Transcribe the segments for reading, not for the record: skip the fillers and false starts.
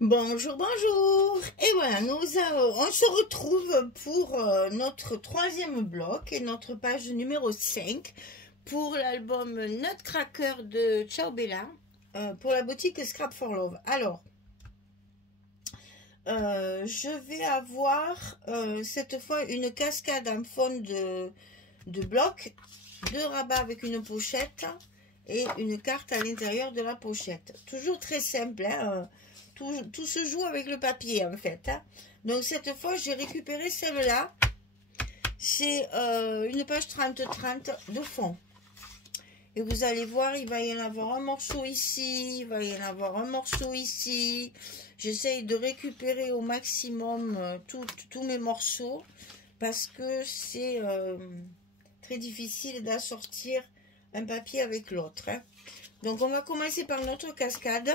Bonjour, bonjour. Et voilà, on se retrouve pour notre troisième bloc et notre page numéro 5 pour l'album Nutcracker de Ciao Bella pour la boutique Scrap for Love. Alors, je vais avoir cette fois une cascade en fond de bloc, de rabat avec une pochette et une carte à l'intérieur de la pochette. Toujours très simple, hein, tout se joue avec le papier en fait. Hein. Donc cette fois, j'ai récupéré celle-là. C'est une page 30-30 de fond. Et vous allez voir, il va y en avoir un morceau ici, il va y en avoir un morceau ici. J'essaye de récupérer au maximum tous mes morceaux parce que c'est très difficile d'assortir un papier avec l'autre. Hein. Donc on va commencer par notre cascade.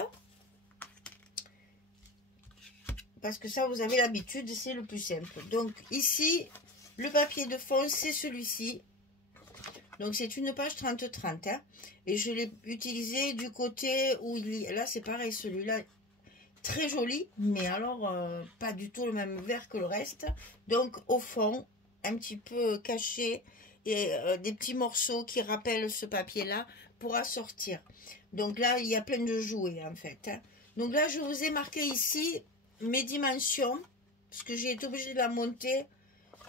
Parce que ça, vous avez l'habitude, c'est le plus simple. Donc ici, le papier de fond, c'est celui-ci. Donc c'est une page 30-30. Hein, et je l'ai utilisé du côté où il y a... Là, c'est pareil, celui-là, très joli. Mais alors, pas du tout le même vert que le reste. Donc au fond, un petit peu caché. Et des petits morceaux qui rappellent ce papier-là pour assortir. Donc là, il y a plein de jouets, en fait. Hein. Donc là, je vous ai marqué ici... mes dimensions, parce que j'ai été obligée de la monter.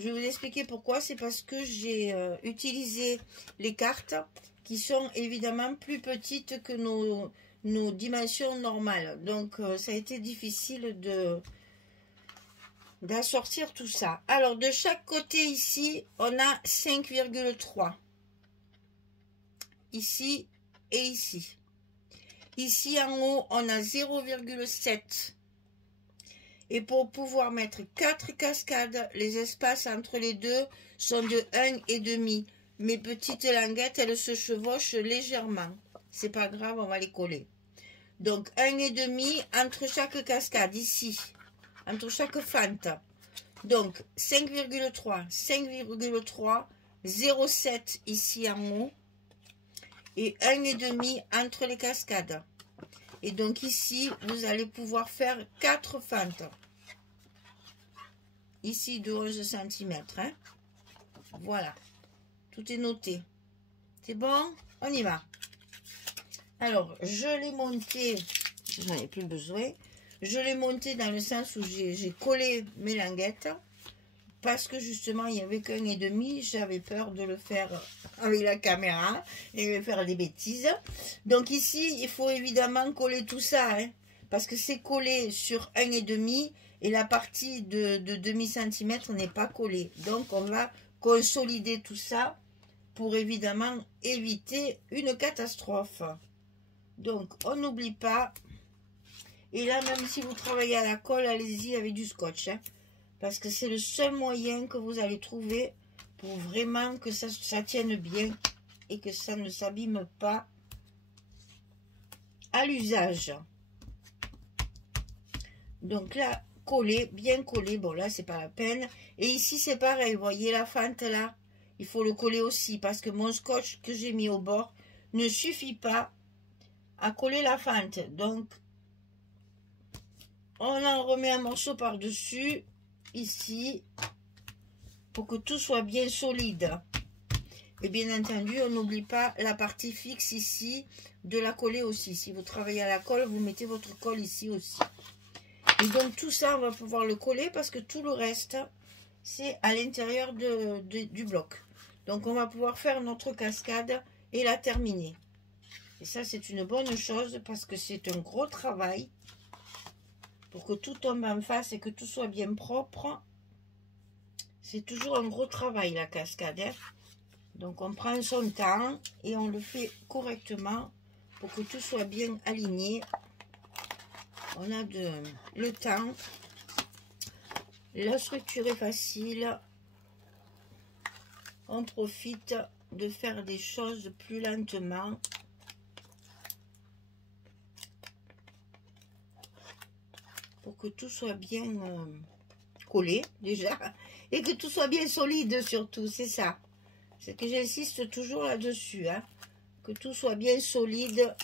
Je vais vous expliquer pourquoi. C'est parce que j'ai utilisé les cartes qui sont évidemment plus petites que nos dimensions normales. Donc ça a été difficile d'assortir tout ça. Alors de chaque côté ici, on a 5,3. Ici et ici. Ici en haut, on a 0,7. Et pour pouvoir mettre 4 cascades, les espaces entre les deux sont de 1,5. Mes petites languettes, elles se chevauchent légèrement. C'est pas grave, on va les coller. Donc 1,5 entre chaque cascade, ici. Entre chaque fente. Donc 5,3, 5,3, 0,7 ici en haut. Et 1,5 entre les cascades. Et donc ici, vous allez pouvoir faire 4 fentes. Ici de 11 cm. Hein. Voilà. Tout est noté. C'est bon? On y va. Alors, je l'ai monté. J'en ai plus besoin. Je l'ai monté dans le sens où j'ai collé mes languettes. Parce que justement, il n'y avait qu'1,5. J'avais peur de le faire avec la caméra et de faire des bêtises. Donc ici, il faut évidemment coller tout ça. Hein, parce que c'est collé sur 1,5 et la partie de demi-centimètre n'est pas collée. Donc on va consolider tout ça pour évidemment éviter une catastrophe. Donc on n'oublie pas. Et là, même si vous travaillez à la colle, allez-y avec du scotch. Hein. Parce que c'est le seul moyen que vous allez trouver pour vraiment que ça tienne bien et que ça ne s'abîme pas à l'usage. Donc là, coller, bien coller. Bon, là, c'est pas la peine. Et ici, c'est pareil. Vous voyez la fente là? Il faut le coller aussi parce que mon scotch que j'ai mis au bord ne suffit pas à coller la fente. Donc, on en remet un morceau par-dessus. Ici, pour que tout soit bien solide. Et bien entendu, on n'oublie pas la partie fixe ici, de la coller aussi. Si vous travaillez à la colle, vous mettez votre colle ici aussi. Et donc tout ça, on va pouvoir le coller parce que tout le reste, c'est à l'intérieur du bloc. Donc on va pouvoir faire notre cascade et la terminer. Et ça, c'est une bonne chose parce que c'est un gros travail. Pour que tout tombe en face et que tout soit bien propre. C'est toujours un gros travail la cascade. Hein. Donc on prend son temps et on le fait correctement pour que tout soit bien aligné. On a le temps. La structure est facile. On profite de faire des choses plus lentement. Pour que tout soit bien collé déjà. Et que tout soit bien solide surtout, c'est ça. C'est que j'insiste toujours là-dessus. Hein. Que tout soit bien solide.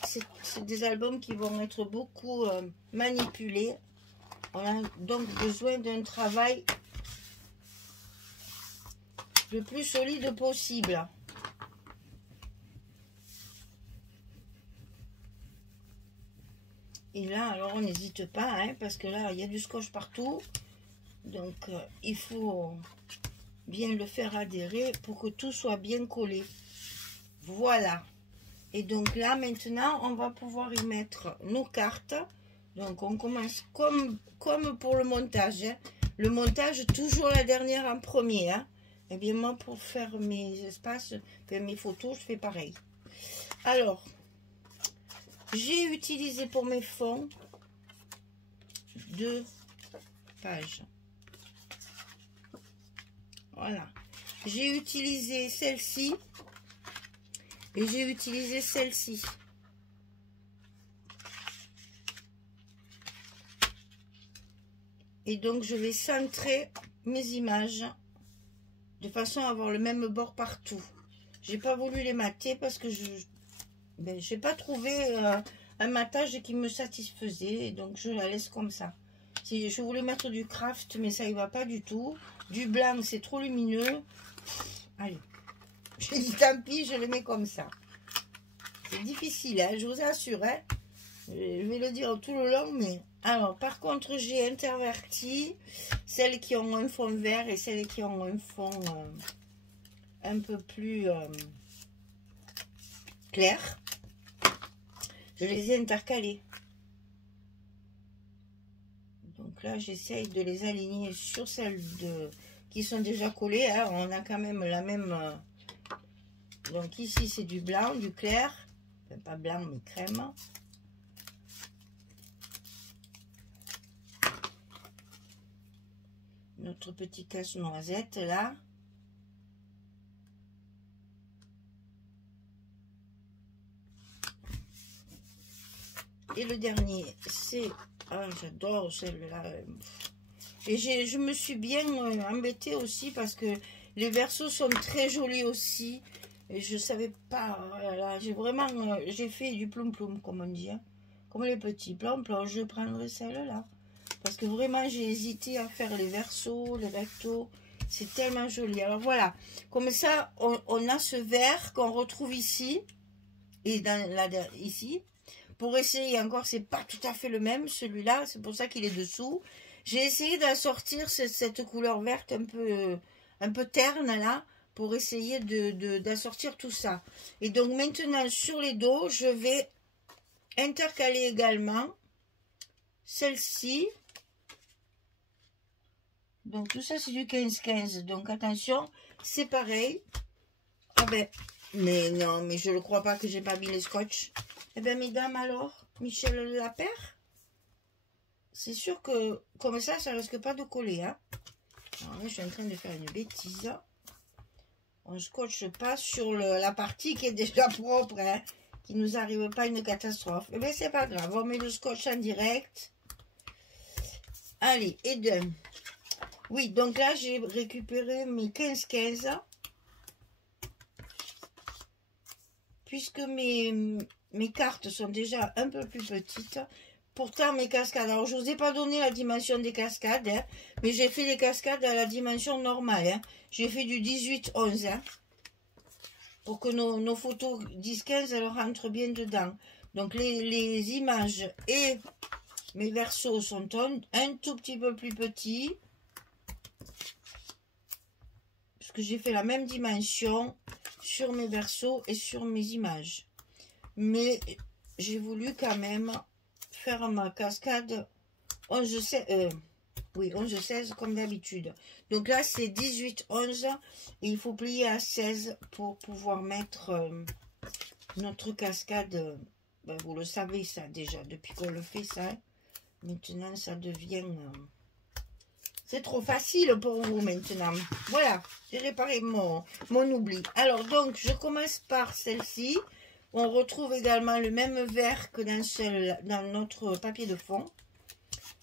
C'est des albums qui vont être beaucoup manipulés. On a donc besoin d'un travail le plus solide possible. Et là, alors on n'hésite pas, hein, parce que là, il y a du scotch partout. Donc, il faut bien le faire adhérer pour que tout soit bien collé. Voilà. Et donc là, maintenant, on va pouvoir y mettre nos cartes. Donc, on commence comme pour le montage. Hein. Le montage, toujours la dernière en premier. Hein. Et bien, moi, pour faire mes espaces, mes photos, je fais pareil. Alors, j'ai utilisé pour mes fonds 2 pages. Voilà. J'ai utilisé celle-ci et j'ai utilisé celle-ci. Et donc, je vais centrer mes images de façon à avoir le même bord partout. J'ai pas voulu les mater parce que je n'ai pas trouvé un matage qui me satisfaisait. Et donc, je la laisse comme ça. Si je voulais mettre du craft, mais ça y va pas du tout. Du blanc, c'est trop lumineux. Allez, j'ai dit tant pis, je le mets comme ça. C'est difficile, hein, je vous assure. Hein. Je vais le dire tout le long, mais... Alors, par contre, j'ai interverti celles qui ont un fond vert et celles qui ont un fond un peu plus clair. Je les ai intercalées. Donc là, j'essaye de les aligner sur celles qui sont déjà collées. Hein. On a quand même la même... Donc ici, c'est du blanc, du clair. Enfin, pas blanc, mais crème. Notre petit casse-noisette, là. Et le dernier, c'est... Ah, j'adore celle-là. Et je me suis bien embêtée aussi parce que les versos sont très jolis aussi. Et je savais pas. Voilà, j'ai vraiment... j'ai fait du ploum-ploum, comme on dit. Hein. Comme les petits plomb-plomb. Je prendrai celle-là. Parce que vraiment, j'ai hésité à faire les versos, les rectos. C'est tellement joli. Alors voilà. Comme ça, on a ce vert qu'on retrouve ici. Et ici. Pour essayer encore, c'est pas tout à fait le même, celui-là, c'est pour ça qu'il est dessous. J'ai essayé d'assortir cette couleur verte un peu terne, là, pour essayer d'assortir tout ça. Et donc maintenant, sur les dos, je vais intercaler également celle-ci. Donc tout ça, c'est du 15-15, donc attention, c'est pareil. Ah ben, mais non, mais je ne crois pas que j'ai pas mis le scotch. Eh bien, mesdames, alors, Michel Lapère, c'est sûr que, comme ça risque pas de coller. Hein. Alors là, je suis en train de faire une bêtise. On ne scotche pas sur la partie qui est déjà propre, hein, qui nous arrive pas une catastrophe. Eh bien, c'est pas grave, on met le scotch en direct. Allez, et deux. Oui, donc là, j'ai récupéré mes 15-15. Puisque mes cartes sont déjà un peu plus petites. Pourtant, mes cascades, alors je ne vous ai pas donné la dimension des cascades, hein, mais j'ai fait les cascades à la dimension normale. Hein. J'ai fait du 18-11, hein, pour que nos photos 10-15, elles rentrent bien dedans. Donc, les images et mes versos sont un tout petit peu plus petits. Parce que j'ai fait la même dimension sur mes versos et sur mes images. Mais j'ai voulu quand même faire ma cascade 11-16 comme d'habitude. Donc là, c'est 18-11 et il faut plier à 16 pour pouvoir mettre notre cascade. Ben, vous le savez ça déjà, depuis qu'on le fait ça. Maintenant, ça devient... c'est trop facile pour vous maintenant. Voilà, j'ai réparé mon oubli. Alors, donc, je commence par celle-ci. On retrouve également le même vert que dans notre papier de fond.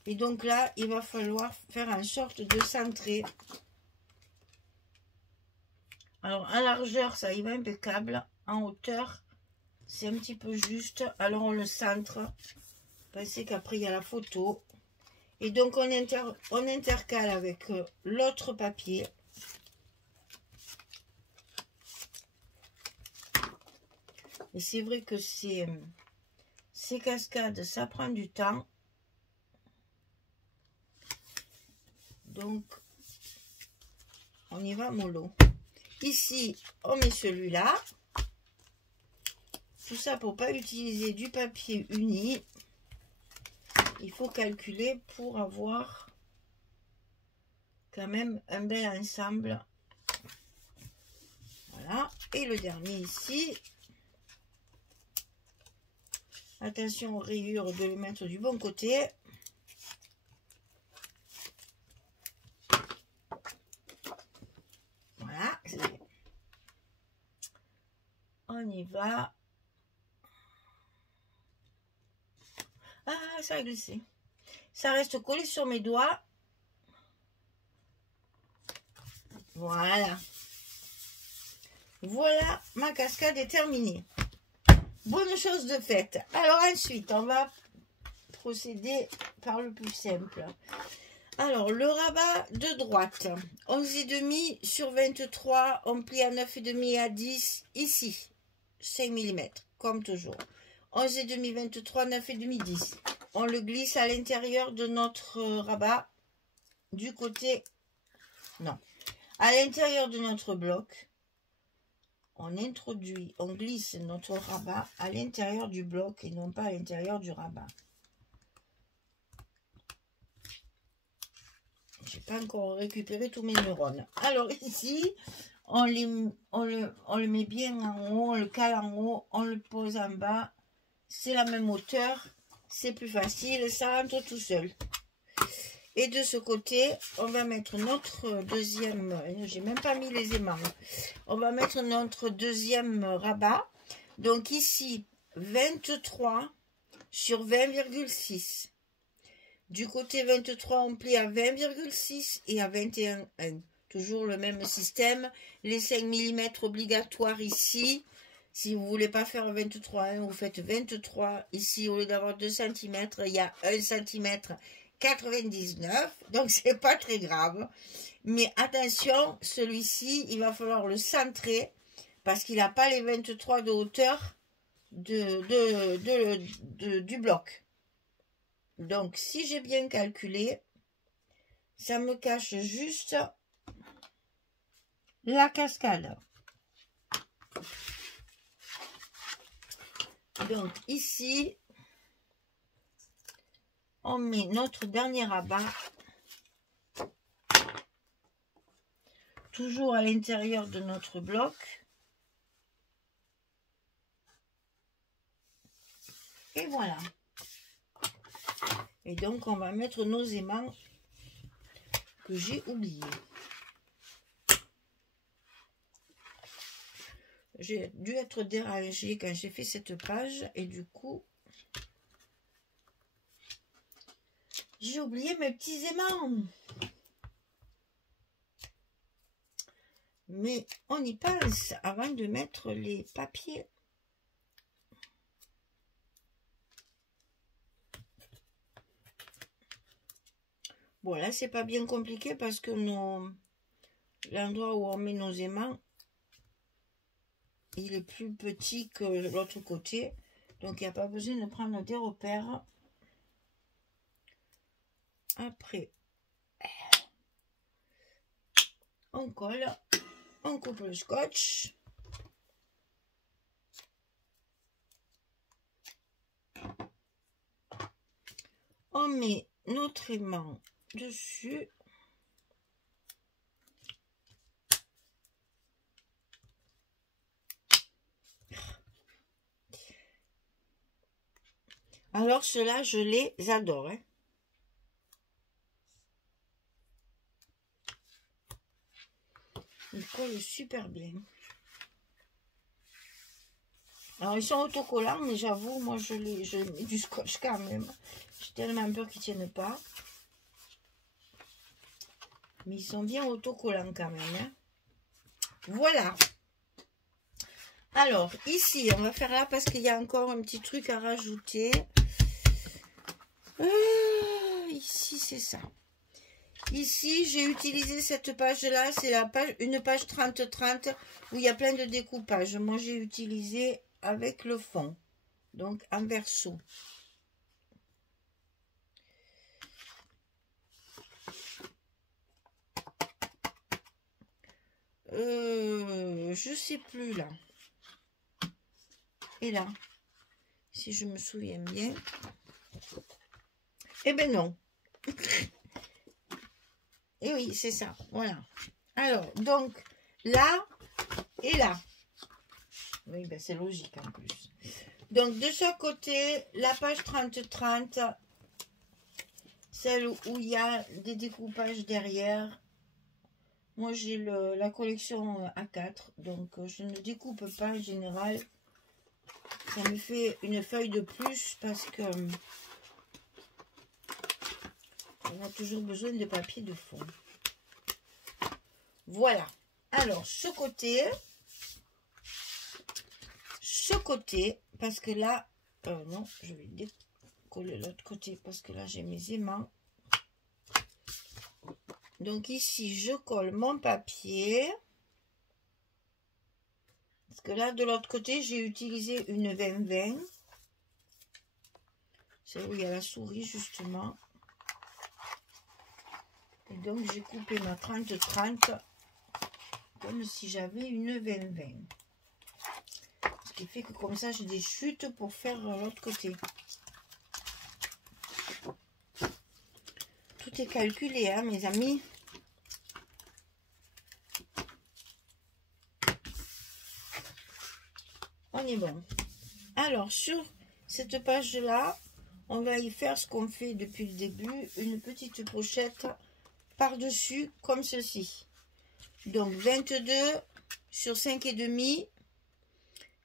Et donc là, il va falloir faire en sorte de centrer. Alors, en largeur, ça y va impeccable. En hauteur, c'est un petit peu juste. Alors, on le centre. Pensez qu'après, il y a la photo. Et donc, on intercale avec l'autre papier. Et c'est vrai que ces cascades, ça prend du temps. Donc, on y va mollo. Ici, on met celui-là. Tout ça pour pas utiliser du papier uni. Il faut calculer pour avoir quand même un bel ensemble. Voilà. Et le dernier ici. Attention aux rayures, de le mettre du bon côté. Voilà. On y va. Ah, ça a glissé. Ça reste collé sur mes doigts. Voilà. Voilà, ma cascade est terminée. Bonne chose de faite. Alors ensuite, on va procéder par le plus simple. Alors, le rabat de droite. 11,5 sur 23. On plie à 9,5 et à 10. Ici, 5 mm, comme toujours. 11,5, 23, 9,5, 10. On le glisse à l'intérieur de notre rabat. Du côté... Non. À l'intérieur de notre bloc. On glisse notre rabat à l'intérieur du bloc et non pas à l'intérieur du rabat. J'ai pas encore récupéré tous mes neurones. Alors ici, on le met bien en haut, on le cale en haut, on le pose en bas. C'est la même hauteur, c'est plus facile, ça rentre tout seul. Et de ce côté, on va mettre notre deuxième, j'ai même pas mis les aimants. On va mettre notre deuxième rabat. Donc ici, 23 sur 20,6. Du côté 23, on plie à 20,6 et à 21,1. Toujours le même système. Les 5 mm obligatoires ici. Si vous ne voulez pas faire 23,1, vous faites 23. Ici, au lieu d'avoir 2 cm, il y a 1 cm 99. Donc, c'est pas très grave. Mais attention, celui-ci, il va falloir le centrer parce qu'il n'a pas les 23 de hauteur du bloc. Donc, si j'ai bien calculé, ça me cache juste la cascade. Donc, ici, on met notre dernier rabat. Toujours à l'intérieur de notre bloc. Et voilà. Et donc, on va mettre nos aimants que j'ai oubliés. J'ai dû être dérangée quand j'ai fait cette page et du coup, j'ai oublié mes petits aimants. Mais on y pense avant de mettre les papiers. Bon, là, c'est pas bien compliqué parce que l'endroit où on met nos aimants, il est plus petit que l'autre côté. Donc, il n'y a pas besoin de prendre des repères. Après, on colle, on coupe le scotch. On met notre aimant dessus. Alors, ceux-là, je les adore. Hein. Ils collent super bien. Alors, ils sont autocollants, mais j'avoue, moi, je mets du scotch quand même. J'ai tellement peur qu'ils ne tiennent pas. Mais ils sont bien autocollants quand même. Hein. Voilà. Alors, ici, on va faire là parce qu'il y a encore un petit truc à rajouter. Ici, c'est ça. Ici, j'ai utilisé cette page-là, c'est la page, une page 30-30 où il y a plein de découpages. Moi, j'ai utilisé avec le fond, donc en verso. Je sais plus là. Et là, si je me souviens bien. Eh ben non. Et oui, c'est ça. Voilà. Alors, donc, là et là. Oui, ben c'est logique en plus. Donc, de chaque côté, la page 30-30, celle où il y a des découpages derrière. Moi, j'ai la collection A4, donc je ne découpe pas en général. Ça me fait une feuille de plus parce que on a toujours besoin de papier de fond. Voilà. Alors, ce côté, parce que là, non, je vais décoller l'autre côté parce que là, j'ai mes aimants. Donc ici, je colle mon papier. Parce que là, de l'autre côté, j'ai utilisé une 20-20. C'est où il y a la souris, justement. Et donc, j'ai coupé ma 30-30 comme si j'avais une 20-20. Ce qui fait que comme ça, j'ai des chutes pour faire l'autre côté. Tout est calculé, hein, mes amis. On est bon. Alors, sur cette page-là, on va y faire ce qu'on fait depuis le début, une petite pochette par-dessus, comme ceci. Donc, 22 sur 5,5.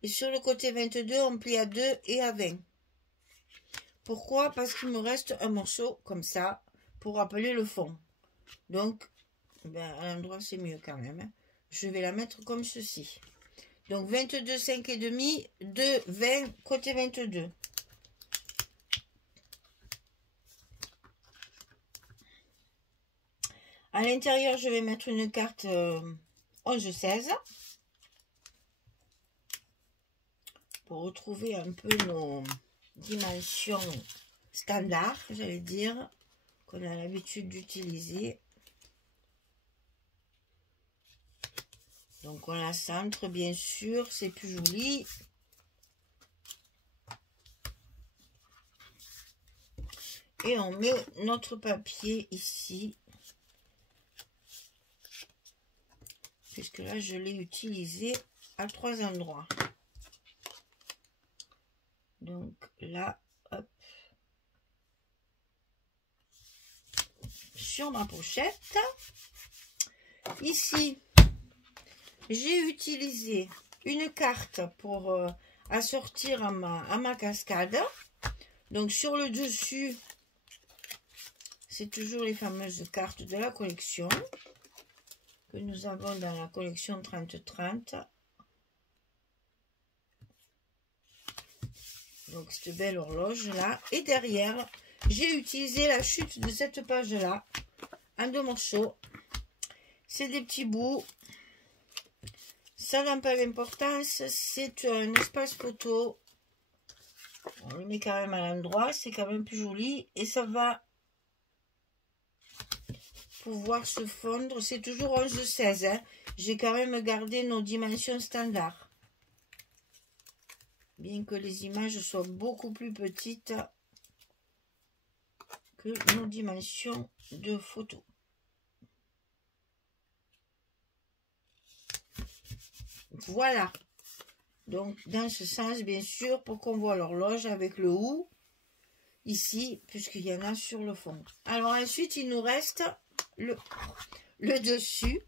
Et sur le côté 22, on plie à 2 et à 20. Pourquoi? Parce qu'il me reste un morceau comme ça pour rappeler le fond. Donc, ben, à l'endroit, c'est mieux quand même. Hein. Je vais la mettre comme ceci. Donc, 22, 5,5, 2, 20, côté 22. À l'intérieur, je vais mettre une carte 11-16. Pour retrouver un peu nos dimensions standards, j'allais dire, qu'on a l'habitude d'utiliser. Donc on la centre, bien sûr, c'est plus joli. Et on met notre papier ici. Puisque là, je l'ai utilisé à 3 endroits. Donc là, hop. Sur ma pochette. Ici, j'ai utilisé une carte pour assortir à ma cascade. Donc sur le dessus, c'est toujours les fameuses cartes de la collection que nous avons dans la collection 30-30. Donc cette belle horloge là. Et derrière, j'ai utilisé la chute de cette page là en 2 morceaux. C'est des petits bouts. Ça n'a pas d'importance. C'est un espace photo. On le met quand même à l'endroit. C'est quand même plus joli. Et ça va pouvoir se fondre. C'est toujours 11-16. Hein. J'ai quand même gardé nos dimensions standards. Bien que les images soient beaucoup plus petites que nos dimensions de photo. Voilà. Donc, dans ce sens, bien sûr, pour qu'on voit l'horloge avec le ou ici, puisqu'il y en a sur le fond. Alors, ensuite, il nous reste le dessus.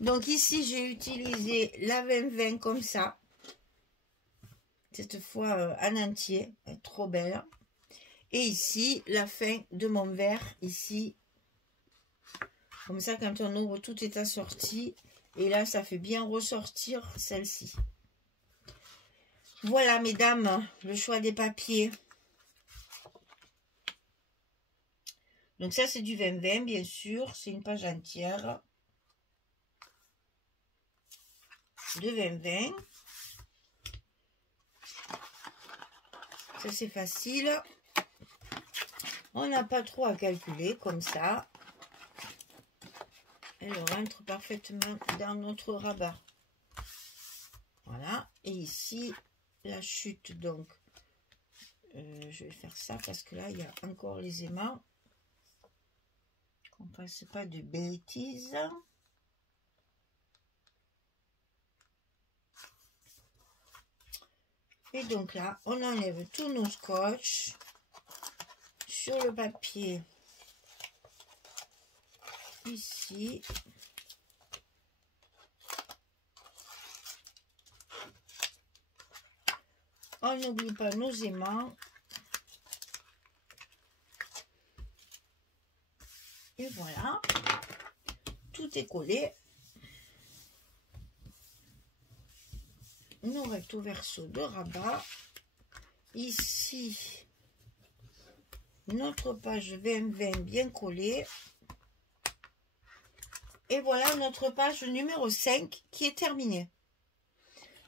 Donc, ici, j'ai utilisé la 20-20 comme ça. Cette fois en entier, elle est trop belle. Et ici, la fin de mon verre, ici. Comme ça, quand on ouvre, tout est assorti. Et là, ça fait bien ressortir celle-ci. Voilà, mesdames, le choix des papiers. Donc ça, c'est du 20-20, bien sûr. C'est une page entière de 20-20. Ça, c'est facile. On n'a pas trop à calculer comme ça. Elle rentre parfaitement dans notre rabat. Voilà. Et ici, la chute, donc. Je vais faire ça parce que là, il y a encore les aimants. Qu'on ne fasse pas de bêtises. Et donc là, on enlève tous nos scotch sur le papier. Ici. On n'oublie pas nos aimants. Et voilà. Tout est collé. Nos recto verso de rabat. Ici, notre page 20-20 bien collée. Et voilà notre page numéro 5 qui est terminée.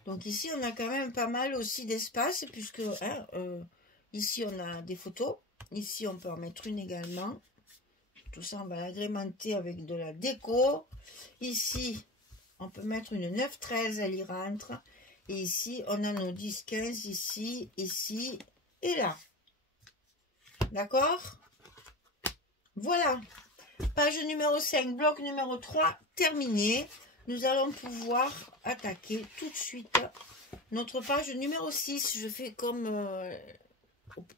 Donc ici, on a quand même pas mal aussi d'espace, puisque ici, on a des photos. Ici, on peut en mettre une également. Tout ça, on va l'agrémenter avec de la déco. Ici, on peut mettre une 9-13, elle y rentre. Et ici, on a nos 10-15, ici, ici et là. D'accord? Voilà. Page numéro 5, bloc numéro 3, terminé. Nous allons pouvoir attaquer tout de suite notre page numéro 6. Je fais comme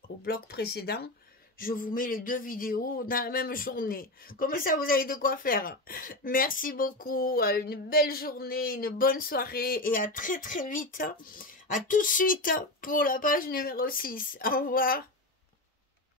au bloc précédent. Je vous mets les deux vidéos dans la même journée. Comme ça, vous avez de quoi faire. Merci beaucoup. Une belle journée, une bonne soirée et à très très vite. À tout de suite pour la page numéro 6. Au revoir.